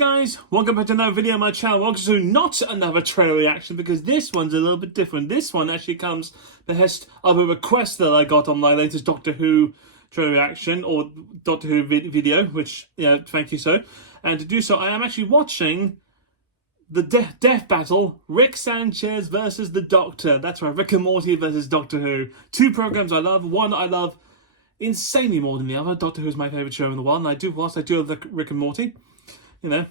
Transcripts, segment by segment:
guys, welcome back to another video on my channel. Welcome to not another trailer reaction, because this one's a little bit different. This one actually comes behest of a request that I got on my latest Doctor Who trailer reaction, or Doctor Who video, which, yeah, thank you so. And to do so, I am actually watching the death battle, Rick Sanchez versus the Doctor. That's right, Rick and Morty versus Doctor Who. Two programs I love. One I love insanely more than the other. Doctor Who is my favourite show in the world, and I do love Rick and Morty. You know,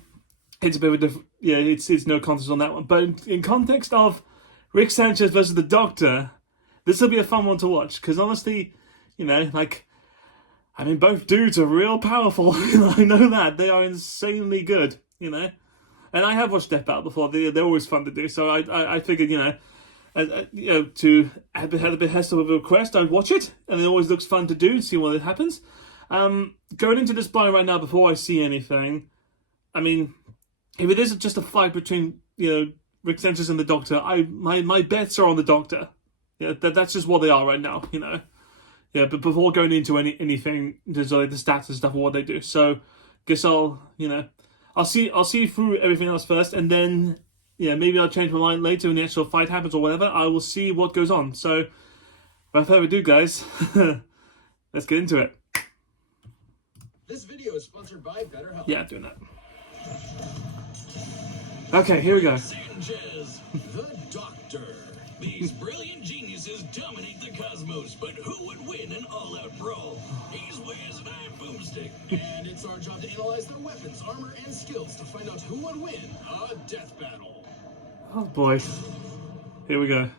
it's a bit of a different, yeah, it's no contest on that one. But in context of Rick Sanchez versus the Doctor, this will be a fun one to watch, because honestly, you know, like, I mean, both dudes are real powerful. I know that. They are insanely good, you know. And I have watched Death Battle before. They're always fun to do. So I figured, you know, to have a behest of a request, I'd watch it. And it always looks fun to do and see what happens. Going into this blind right now, before I see anything, I mean, if it is just a fight between, you know, Rick Sanchez and the Doctor, my bets are on the Doctor. Yeah, that's just what they are right now, you know. Yeah, but before going into anything, there's like the stats and stuff of what they do. So, guess I'll see through everything else first, and then, yeah, maybe I'll change my mind later when the actual fight happens or whatever. I will see what goes on. So, without further ado, guys, let's get into it. This video is sponsored by BetterHelp. Yeah, doing that. Okay, here we go. Sanchez, the Doctor. These brilliant geniuses dominate the cosmos, but who would win an all-out brawl? He's way as an iron boomstick. And it's our job to analyze their weapons, armor, and skills to find out who would win a death battle. Oh boy. Here we go.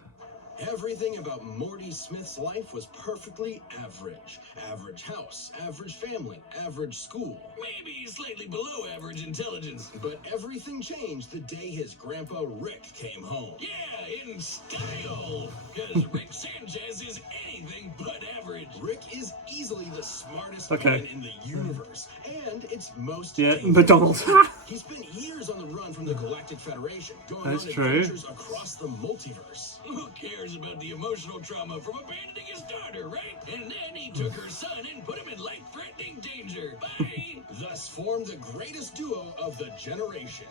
Everything about Morty Smith's life was perfectly average. Average house, average family, average school. Maybe slightly below average intelligence. But everything changed the day his grandpa Rick came home. Yeah, in style. Because Rick Sanchez is anything but average. Rick is easily the smartest man in the universe. And it's most McDonald's. He spent years on the run from the Galactic Federation, going That's on true. adventures across the multiverse. Who cares about the emotional trauma from abandoning his daughter, right? And then he took her son and put him in life-threatening danger. Bye! Thus formed the greatest duo of the generation,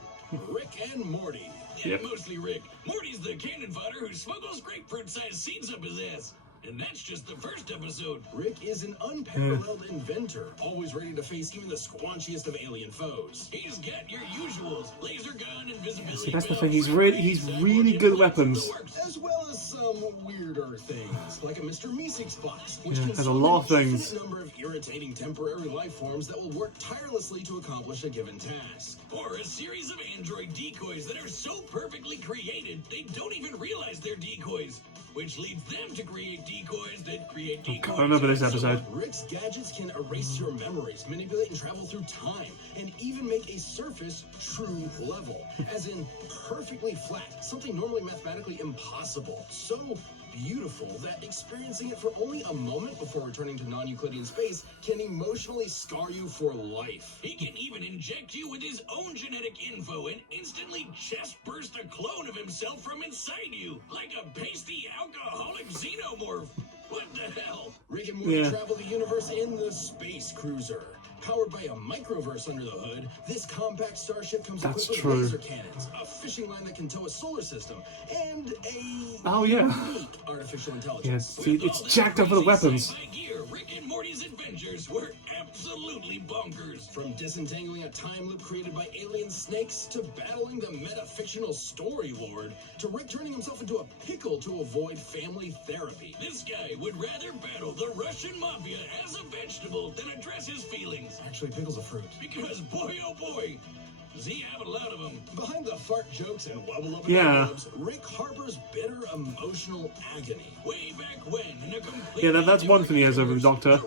Rick and Morty. Yeah, mostly Rick. Morty's the cannon fodder who smuggles grapefruit-sized seeds up his ass. And that's just the first episode. Rick is an unparalleled inventor, always ready to face even the squanchiest of alien foes. He's got your usuals: laser gun, invisibility. See, that's the thing. He's really good at weapons. As well as some weirder things, like a Mr. Meeseeks box, which has a lot of things. A number of irritating temporary life forms that will work tirelessly to accomplish a given task. Or a series of android decoys that are so perfectly created they don't even realize they're decoys, which leads them to create decoys that create decoys. I remember this episode. Rick's gadgets can erase your memories, manipulate and travel through time, and even make a surface true level, as in perfectly flat, something normally mathematically impossible. So beautiful that experiencing it for only a moment before returning to non-Euclidean space can emotionally scar you for life. He can even inject you with his own genetic info and instantly chest burst a clone of himself from inside you, like a pasty alcoholic xenomorph. What the hell? Rick and Morty travel the universe in the Space Cruiser. Powered by a microverse under the hood, this compact starship comes equipped with laser cannons, a fishing line that can tow a solar system, and a unique artificial intelligence. Yeah, see, it's jacked up with the weapons. Rick and Morty's adventures were absolutely bonkers. From disentangling a time loop created by alien snakes, to battling the metafictional story lord, to Rick turning himself into a pickle to avoid family therapy. This guy would rather battle the Russian mafia as a vegetable than address his feelings. Actually, pickle's a fruit. Because boy, oh boy, does he have a lot of them. Behind the fart jokes and wubble up clubs, Rick harbors bitter emotional agony. Way back when, in a complete that's one thing he has over the Doctor.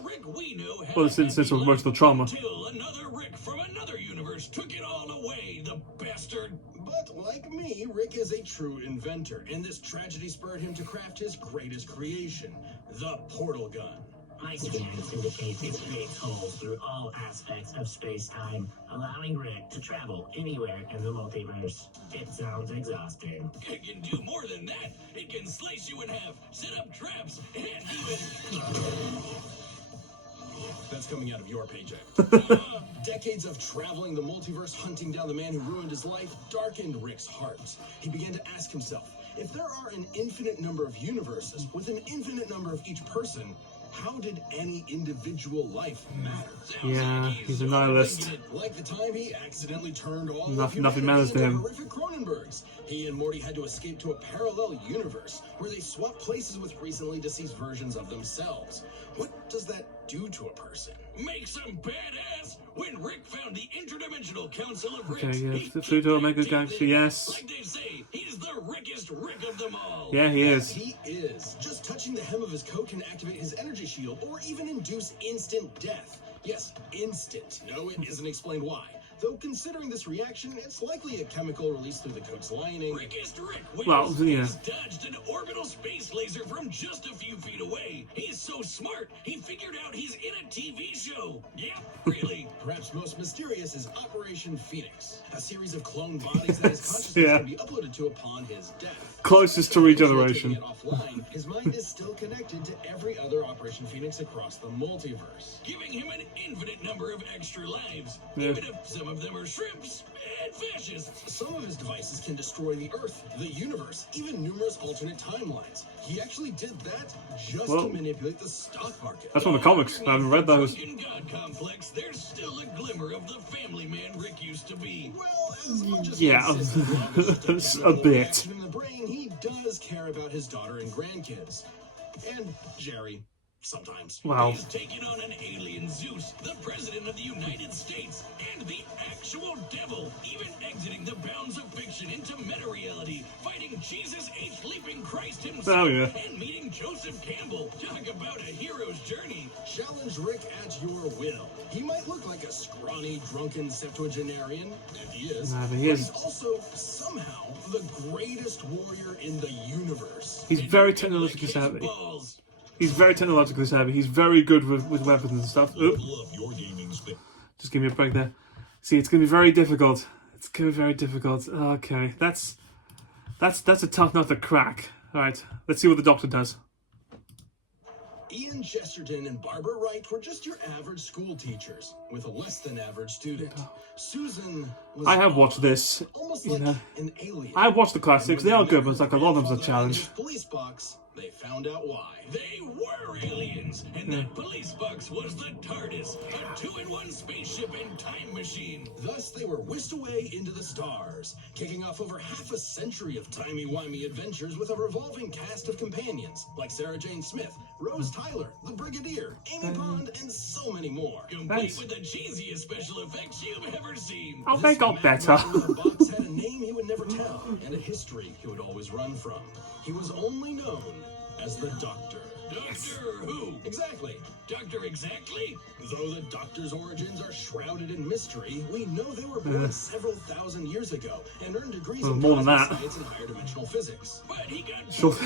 Well, since of emotional trauma. Until another Rick from another universe took it all away, the bastard. But like me, Rick is a true inventor, and this tragedy spurred him to craft his greatest creation, the portal gun. My scans indicate it creates holes through all aspects of space-time, allowing Rick to travel anywhere in the multiverse. It sounds exhausting. It can do more than that. It can slice you in half, set up traps, and even... That's coming out of your paycheck. Decades of traveling the multiverse, hunting down the man who ruined his life, darkened Rick's heart. He began to ask himself, if there are an infinite number of universes with an infinite number of each person, how did any individual life matter? Yeah, he's a nihilist. Like the time he accidentally turned all Nothing matters to him. horrific Cronenbergs. He and Morty had to escape to a parallel universe where they swap places with recently deceased versions of themselves. What does that do to a person? Makes him badass. When Rick found the interdimensional council of Ricks, Okay, yeah, the Pluto Omega Galaxy, yes. Like they say, he's the Rickest Rick of them all. Yeah, he is. He is. Just touching the hem of his coat can activate his energy shield or even induce instant death. Yes, instant. No, it isn't explained why. Though considering this reaction, it's likely a chemical released through the coat's lining. Rickest Rick Well, yeah. has dodged an orbital space laser from just a few feet away. He's so smart, he figured out he's in a TV show. Yep, really. Perhaps most mysterious is Operation Phoenix, a series of clone bodies that his consciousness Yeah. can be uploaded to upon his death. Closest to regeneration. Taking it offline, his mind is still connected to every other Operation Phoenix across the multiverse. Giving him an infinite number of extra lives, Yeah. even if some of them are shrimps and fascists. Some of his devices can destroy the Earth, the universe, even numerous alternate timelines. He actually did that just Well, to manipulate the stock market. That's from the comics. I haven't read those. In God complex, there's still a glimmer of the family man Rick used to be. Well, as much as Yeah, he insists that love is just a chemical bit. reaction in the brain, he does care about his daughter and grandkids. And Jerry, sometimes. Wow. He's taking on an alien Zeus, the president of the United States, and the actual devil, even exiting the bounds of fiction into meta-reality, fighting Jesus H. Leaping Christ himself, Oh, yeah. and meeting Joseph Campbell. Talk about a hero's journey. Challenge Rick at your will. He might look like a scrawny, drunken septuagenarian, if he is, Nah, but but he is. he's also, somehow, the greatest warrior in the universe. He's very technologically His savvy. balls. He's very technologically savvy. He's very good with weapons and stuff. Oop. Love your gaming spin. Just give me a break there. See, it's going to be very difficult. It's going to be very difficult. Okay, that's a tough nut to crack. All right, let's see what the Doctor does. Ian Chesterton and Barbara Wright were just your average school teachers with a less than average student. Susan was I have watched this. almost you like know. an alien. I have watched the classics. And They when are good, but it's like a lot of them's a grandfather challenge. had his police box, they found out why. They were aliens, and that police box was the TARDIS, a two-in-one spaceship and time machine. Thus, they were whisked away into the stars, kicking off over half a century of timey-wimey adventures with a revolving cast of companions like Sarah Jane Smith, Rose Tyler, the Brigadier, Amy Pond, and so many more. Complete Thanks. with the cheesiest special effects you've ever seen. Oh, they got better. The box had a name he would never tell, and a history he would always run from. He was only known as the Doctor. Doctor Who? Exactly. Doctor Exactly? Though the Doctor's origins are shrouded in mystery, we know they were born several thousand years ago and earned degrees in more than cosmic that. science and higher dimensional physics. But he got Short.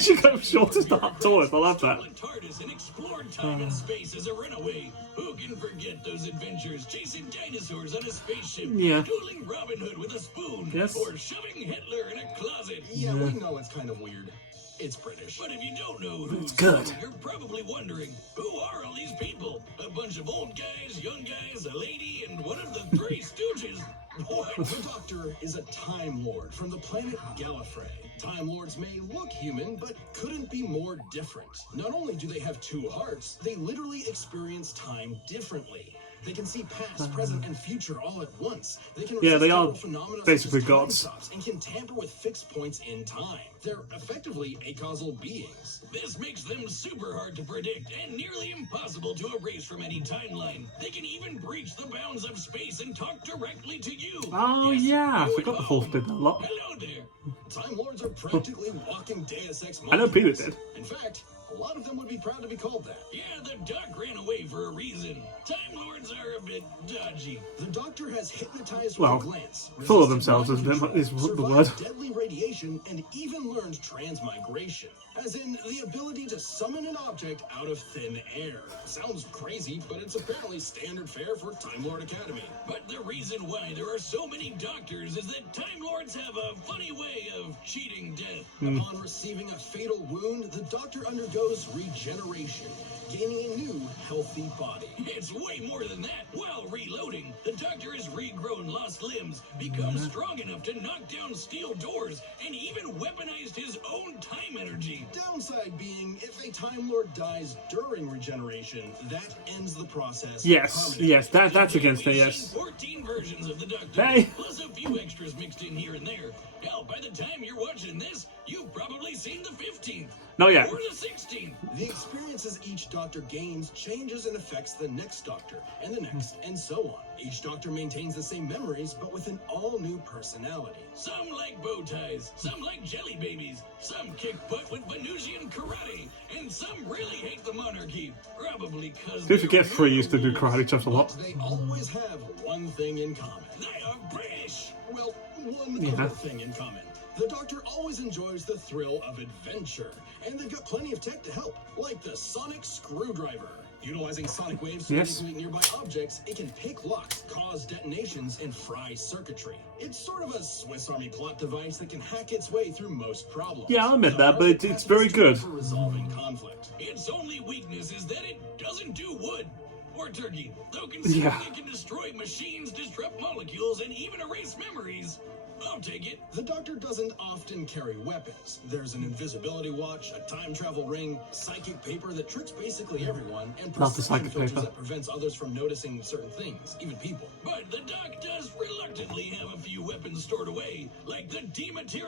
She got shortest the tallest. I love that. stolen TARDIS and explored time and space as a runaway. Who can forget those adventures? Chasing dinosaurs on a spaceship, Yeah. dueling Robin Hood with a spoon, Yes. or shoving Hitler in a closet. Yeah, we know it's kind of weird. It's British. But if you don't know who's good. who, you're probably wondering, who are all these people? A bunch of old guys, young guys, a lady, and one of the Three Stooges. What? The Doctor is a Time Lord from the planet Gallifrey. Time Lords may look human, but couldn't be more different. Not only do they have two hearts, they literally experience time differently. They can see past, present, and future all at once. They can Yeah, they resist are total phenomena such basically as time gods. stops and can tamper with fixed points in time. They're effectively acausal beings. This makes them super hard to predict and nearly impossible to erase from any timeline. They can even breach the bounds of space and talk directly to you. Oh, Yes, yeah. I you forgot at the fourth home. bit a lot. Hello there. Time Lords are practically walking Deus Ex I know Peter Machina. did. In fact, a lot of them would be proud to be called that. Yeah, the Doc ran away for a reason. Time Lords are a bit dodgy. The Doctor has hypnotized Well, with a glance, full of resisted themselves mind is control, the survived word. deadly radiation, and even learned transmigration. As in, the ability to summon an object out of thin air. Sounds crazy, but it's apparently standard fare for Time Lord Academy. But the reason why there are so many doctors is that Time Lords have a funny way of cheating death. Upon receiving a fatal wound, the Doctor undergoes undergoes regeneration, gaining a new, healthy body. It's way more than that. While reloading, the Doctor has regrown lost limbs, become strong enough to knock down steel doors, and even weaponized his own time energy. Downside being, if a Time Lord dies during regeneration, that ends the process. Yes, permanently. yes, that's against it, We've yes. seen 14 versions of the Doctor, Hey. plus a few extras mixed in here and there. Hell, by the time you're watching this, you've probably seen the 15th. Not yet. Or the 16th. The experiences each Doctor gains changes and affects the next Doctor, and the next, and so on. Each Doctor maintains the same memories, but with an all-new personality. Some like bow ties, some like jelly babies, some kick butt with Venusian karate, and some really hate the monarchy. Probably because Do forget Free used to do karate chops a lot. They always have one thing in common. They are British. Well, one Yeah. other thing in common. The Doctor always enjoys the thrill of adventure, and they've got plenty of tech to help, like the sonic screwdriver. Utilizing sonic waves to Yes. manipulate nearby objects, it can pick locks, cause detonations, and fry circuitry. It's sort of a Swiss Army plot device that can hack its way through most problems. Yeah, I'll admit that, but it's very good. For resolving conflict. Its only weakness is that it doesn't do wood or turkey. Though considering Yeah. it can destroy machines, disrupt molecules, and even erase memories, I'll take it. The Doctor doesn't often carry weapons. There's an invisibility watch, a time travel ring, psychic paper that tricks basically everyone, and Love the perception psychic filters paper. that prevents others from noticing certain things, even people. But the Doc does reluctantly have a few weapons stored away, like the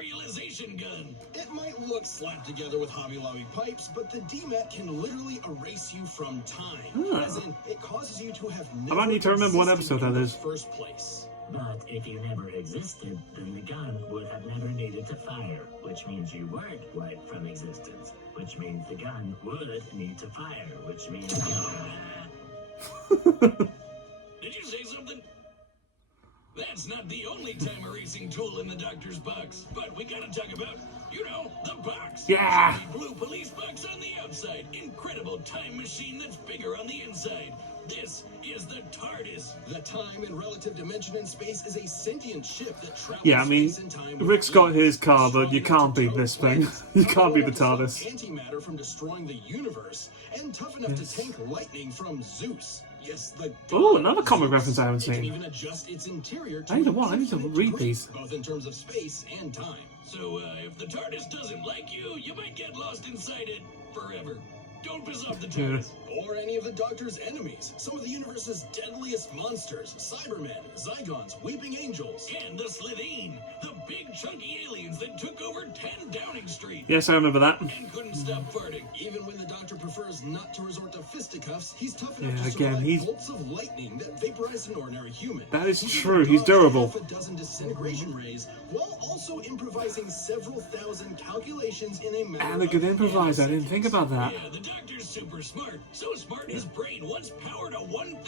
dematerialization gun. It might look slapped together with Hobby Lobby pipes, but the DMAT can literally erase you from time. Ah. As in, it causes you to have I might need to remember what existed episode that in is. the first place. But if you never existed, then the gun would have never needed to fire, which means you weren't wiped from existence, which means the gun would need to fire, which means... Did you say something? That's not the only time erasing tool in the Doctor's box, but we gotta talk about, you know, the box. Yeah. Shiny blue police box on the outside. Incredible time machine that's bigger on the inside. This is the TARDIS. The time and relative dimension in space is a sentient ship that travels Yeah, I mean, space and time with Rick's got ease. his car, but you Strong can't enough to beat tow this thing. planets, You can't beat the powerful enough to TARDIS. stop antimatter from destroying the universe, and tough enough Yes. to tank lightning from Zeus. Yes, the Oh, god another comic Zeus. reference I haven't It can seen. even adjust its interior to I need to an what? I need to infinite read degree, these. both in terms of space and time. So, if the TARDIS doesn't like you, you might get lost inside it forever. Don't piss off the TARDIS. Or any of the Doctor's enemies, some of the universe's deadliest monsters, Cybermen, Zygons, Weeping Angels. And the Slitheen, the big chunky aliens that took over 10 Downing Street Yes, I remember that. and couldn't stop farting. Even when the Doctor prefers not to resort to fisticuffs, he's tough enough Yeah, to again, survive he's- bolts of lightning that vaporize an ordinary human. That is He can true, he's dodge durable. half a dozen disintegration rays, while also improvising several thousand calculations in a matter And a good of improviser, I didn't nanoseconds. think about that. Yeah, the Doctor's super smart. So smart his brain once powered a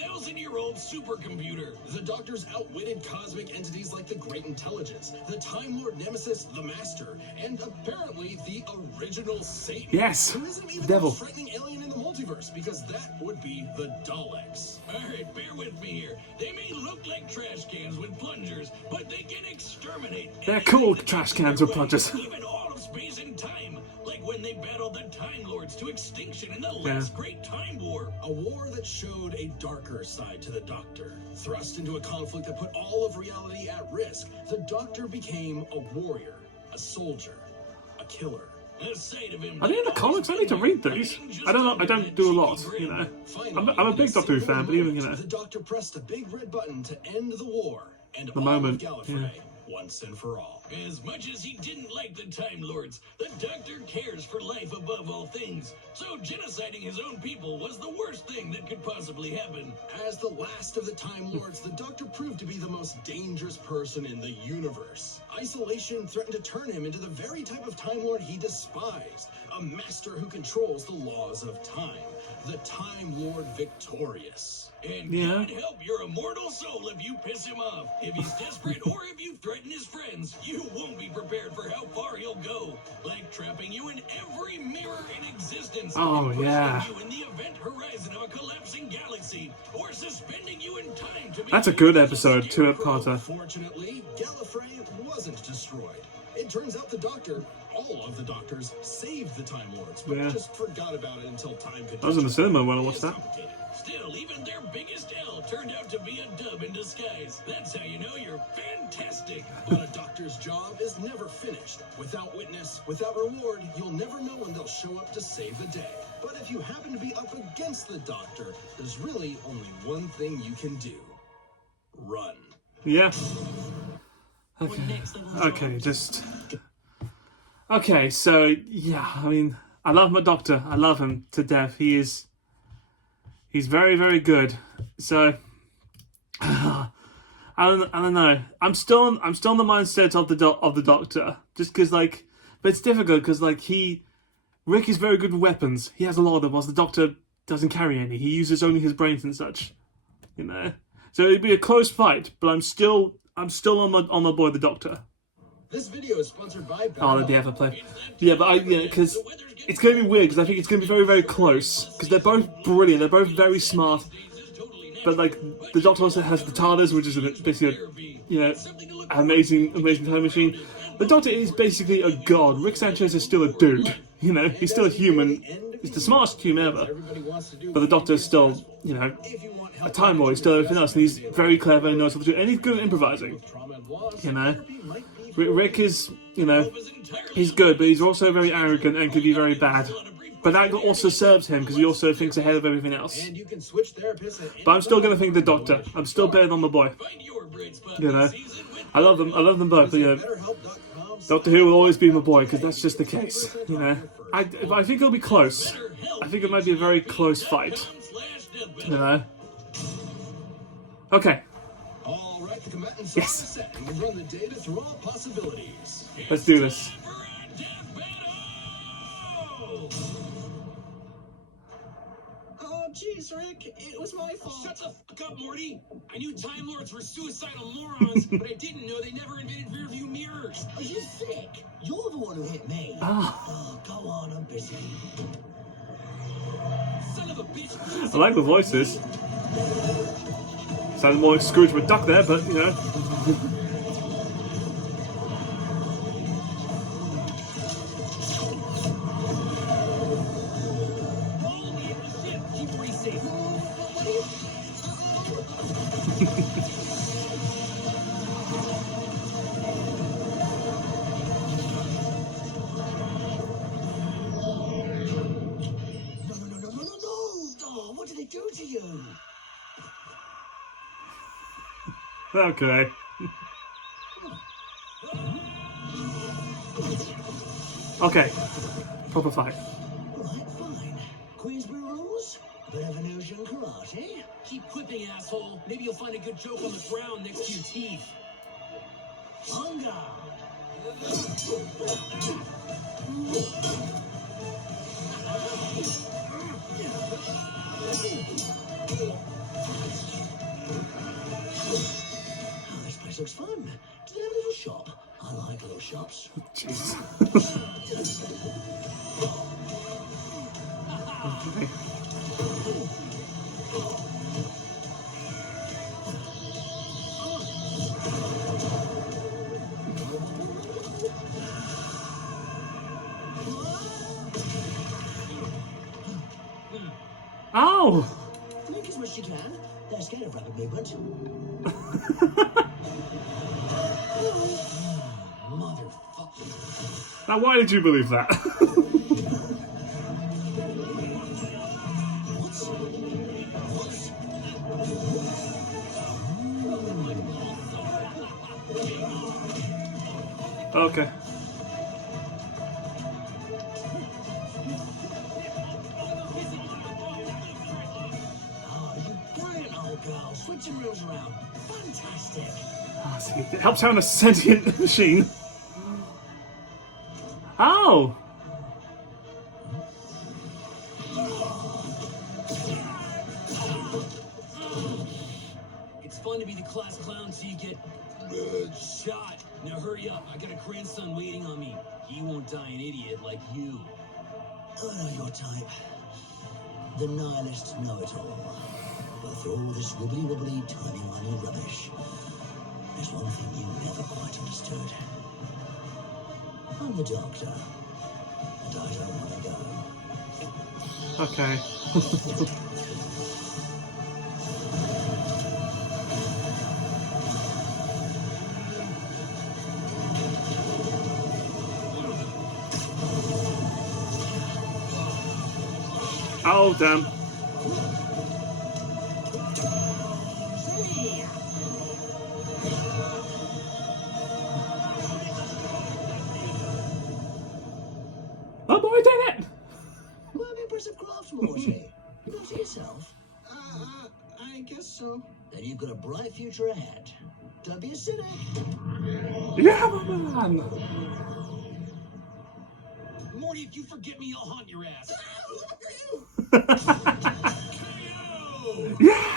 1,000-year-old supercomputer. The Doctor's outwitted cosmic entities like the Great Intelligence, the Time Lord Nemesis, the Master, and apparently the original Satan. Yes, Who isn't even devil. the most frightening alien in the multiverse, because that would be the Daleks. Alright, bear with me here. They may look like trash cans with plungers, but they can exterminate. They're anything called that trash gets in cans their with way, plungers. Even all of space and time. Like when they battled the Time Lords to extinction in the last Great Time War. A war that showed a darker side to the Doctor. Thrust into a conflict that put all of reality at risk, the Doctor became a warrior, a soldier, a killer. The sight of him Are they in the comics? I need to read these. I don't know. I don't do a lot, you know. Finally, I'm a in big Doctor Who single fan, but even, you know. moment, the Doctor pressed a big red button to end the war and The all moment, of Gallifrey yeah. once and for all. As much as he didn't like the Time Lords, the Doctor cares for life above all things. So genociding his own people was the worst thing that could possibly happen. As the last of the Time Lords, the Doctor proved to be the most dangerous person in the universe. Isolation threatened to turn him into the very type of Time Lord he despised, a master who controls the laws of time, the Time Lord victorious. And Yeah. God help your immortal soul if you piss him off. If he's desperate or if you threaten his friends, you won't be prepared for how far he'll go. Like trapping you in every mirror in existence. Oh, and yeah. you in the event horizon of a collapsing galaxy, or suspending you in time to make That's a you good a episode, scarecrow. two-parter. Fortunately, Gallifrey wasn't destroyed. It turns out the Doctor, all of the Doctors, saved the Time Lords, but Yeah. just forgot about it until time could I was in the catch up. cinema when I watched that. Complicated. Still, even their biggest L turned out to be a dub in disguise. That's how you know you're fantastic. But a Doctor's job is never finished. Without witness, without reward, you'll never know when they'll show up to save the day. But if you happen to be up against the Doctor, there's really only one thing you can do. Run. Yeah. Okay. Okay, just... Okay, so, yeah, I mean, I love my Doctor. I love him to death. He's very, very good. So, I don't know. I'm still in the mindset of the Doctor. Just because, like... But it's difficult because, like, Rick is very good with weapons. He has a lot of them, whilst the Doctor doesn't carry any. He uses only his brains and such. You know? So it'd be a close fight, but I'm still on my boy, the Doctor. This video is sponsored by Oh, the ever play. Yeah, but because it's going to be weird because I think it's going to be very, very close because they're both brilliant. They're both very smart. But like the Doctor also has the TARDIS, which is basically amazing time machine. The Doctor is basically a god. Rick Sanchez is still a dude. You know, he's still a human. He's the smartest human ever. But the Doctor is still, a Time Lord. He's still everything else, and he's very clever and knows what to do. And he's good at improvising. You know, Rick is, he's good, but he's also very arrogant and can be very bad. But that also serves him because he also thinks ahead of everything else. But I'm still going to think the Doctor. I'm still betting on the boy. I love them. I love them both. But Doctor Who will always be my boy because that's just the case. I think it'll be close. I think it might be a very close fight. Okay. All right, the combatants Yes. are set, and we'll run the data through all possibilities. Let's do this. Oh, jeez, Rick, it was my fault. Shut the fuck up, Morty! I knew Time Lords were suicidal morons, but I didn't know they never invented rearview mirrors. Are you sick? You're the one who hit me. Ah. Oh, go on, I'm busy. Son of a bitch! I like the voices. Sounded more like Scrooge McDuck there, but Roll me in the ship! Keep me safe! No. Oh, what did they do to you? okay. Okay. Proper fight. Right, fine. Queensbury rules? Bit of an Asian karate? Keep clipping, asshole! Maybe you'll find a good joke on the ground next to your teeth. On guard. Oh, this place looks fun. Do they have a little shop? I like little shops. Jesus. okay. Ow! Make as much as you can. They're scared of rapid movement. Motherfucker. Now, why did you believe that? okay. Girl, switching rooms around. Fantastic. Oh, see, it helps having a sentient machine. Oh! It's fun to be the class clown till you get shot. Now hurry up. I got a grandson waiting on me. He won't die an idiot like you. I know your type. The nihilists know it all. But for all this wibbly-wobbly, timey-wimey rubbish, there's one thing you never quite understood. I'm the Doctor, and I don't want to go. Okay. Oh, damn. Oh boy, did it! Well, impressive craft, Morty. You don't see yourself? I guess so. Then you've got a bright future ahead. Don't be a cynic. Yeah, my man! Morty, if you forget me, I'll haunt your ass. Yeah!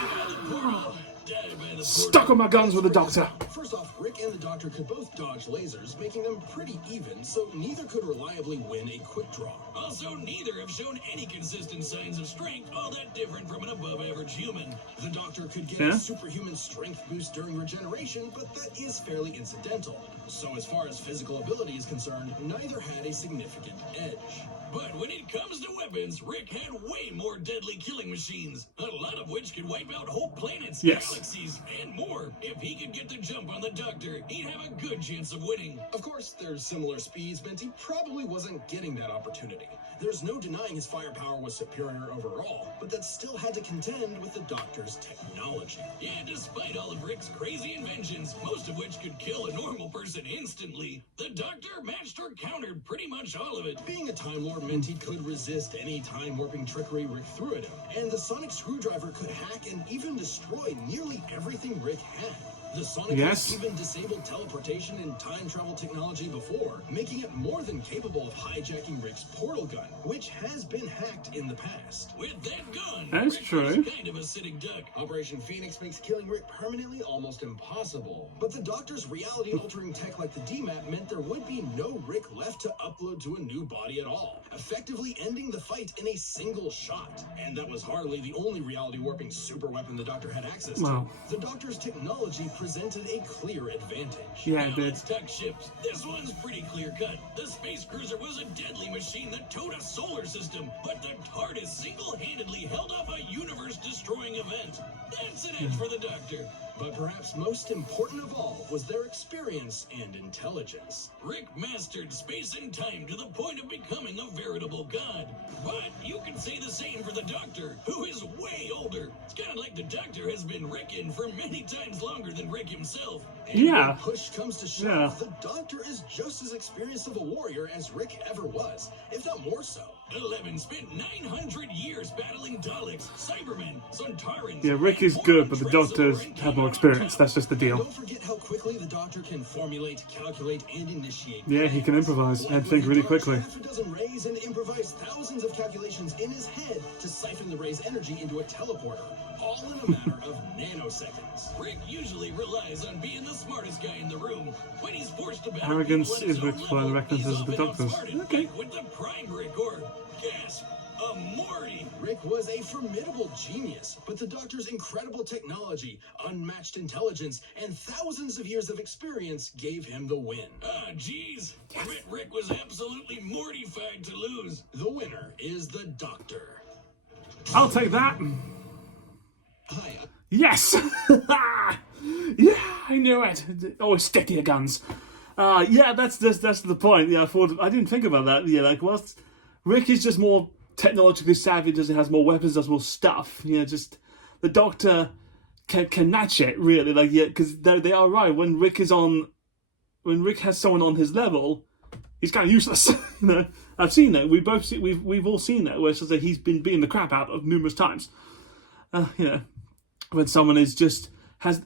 Stuck on my guns with the Doctor. First off, Rick and the Doctor could both dodge lasers, making them pretty even, so neither could reliably win a quick draw. Also, neither have shown any consistent signs of strength all that different from an above-average human. The Doctor could get Yeah? a superhuman strength boost during regeneration, but that is fairly incidental. So as far as physical ability is concerned, neither had a significant edge. But when it comes to weapons, Rick had way more deadly killing machines, a lot of which could wipe out whole planets, Yes. galaxies, and more. If he could get the jump on the Doctor, he'd have a good chance of winning. Of course, their similar speeds meant he probably wasn't getting that opportunity. There's no denying his firepower was superior overall, but that still had to contend with the Doctor's technology. Yeah, despite all of Rick's crazy inventions, most of which could kill a normal person instantly, the Doctor matched or countered pretty much all of it. Being a Time Lord meant he could resist any time-warping trickery Rick threw at him, and the sonic screwdriver could hack and even destroy nearly everything Rick had. The Sonic Yes. has even disabled teleportation and time travel technology before, making it more than capable of hijacking Rick's portal gun, which has been hacked in the past. With that gun, That's Rick true. was kind of a sitting duck. Operation Phoenix makes killing Rick permanently almost impossible. But the Doctor's reality-altering tech like the DMAP meant there would be no Rick left to upload to a new body at all, effectively ending the fight in a single shot. And that was hardly the only reality-warping superweapon the Doctor had access to. Wow. The Doctor's technology presented a clear advantage. Yeah, it Now did. let's talk ships. This one's pretty clear-cut. The space cruiser was a deadly machine that towed a solar system, but the TARDIS single-handedly held off a universe-destroying event. That's an edge for the Doctor. But perhaps most important of all was their experience and intelligence. Rick mastered space and time to the point of becoming a veritable god. But you can say the same for the Doctor, who is way older. It's kind of like the Doctor has been Rickin' for many times longer than Rick himself. And Yeah. when push comes to shove, Yeah. the Doctor is just as experienced of a warrior as Rick ever was, if not more so. 11 spent 900 years battling Daleks, Cybermen, Sontarans. Yeah, Rick is good, but the Doctor's had more experience. That's just the deal. Don't forget how quickly the Doctor can formulate, calculate, and initiate. Yeah, he can plans. improvise and Like think when really he dodged quickly. half a dozen rays and improvised thousands of calculations in his head to siphon the ray's energy into a teleporter, all in a matter of nanoseconds. Rick usually relies on being the smartest guy in the room. When he's forced to battle Arrogance people at is his own Rick's one of the level, weaknesses he's of the often Doctor's. outsmarted, Okay. like with the Prime Rick or, gasp, a Morty. Rick was a formidable genius, but the Doctor's incredible technology, unmatched intelligence, and thousands of years of experience gave him the win. Ah, geez. Rick was absolutely mortified to lose. The winner is the Doctor. I'll take that. Hi, Yes! Yeah, I knew it. Always stick to your guns. Yeah, that's the point. Yeah, I didn't think about that. Yeah, like, whilst Rick is just more technologically savvy, has more weapons, does more stuff. You know, just the Doctor can match it really. Like, yeah, because they are right. When Rick has someone on his level, he's kind of useless. You know, I've seen that. We've all seen that. Where it's just like he's been beating the crap out of numerous times. You know, when someone has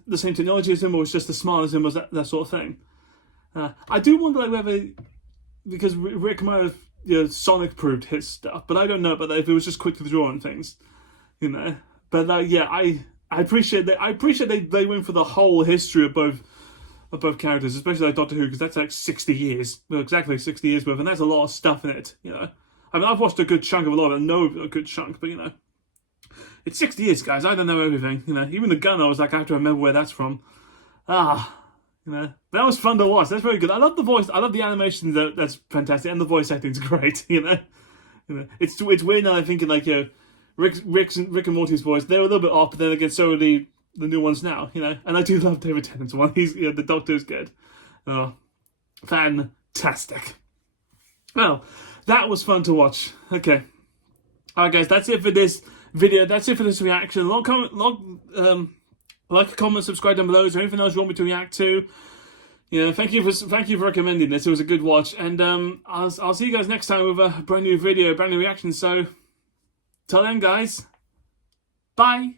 the same technology as him, or is just as smart as him, or that sort of thing. I do wonder, like, whether, because Rick might have, you know, Sonic proved his stuff, but I don't know about that, if it was just quick to draw on things, you know. But yeah, I appreciate that. I appreciate they went for the whole history of both characters, especially like Doctor Who, because that's like 60 years, well, exactly 60 years worth, and there's a lot of stuff in it, you know. I mean, I've watched a good chunk of a lot of it, know a good chunk, but you know, It's 60 years, guys. I don't know everything. You know, even the gun, I was like, I have to remember where that's from. You know, that was fun to watch. That's very good. I love the voice. I love the animation. That's fantastic, and the voice acting's great. You know, it's weird now. I'm thinking like, you know, Rick and Morty's voice. They're a little bit off, but then again, so are the new ones now. You know, and I do love David Tennant's one. The Doctor's good. Oh, fantastic. Well, that was fun to watch. Okay, all right, guys. That's it for this video. That's it for this reaction. Like, comment, subscribe down below. Is there anything else you want me to react to? You know, thank you for recommending this. It was a good watch, and I'll see you guys next time with a brand new video, brand new reaction. So, till then, guys, bye.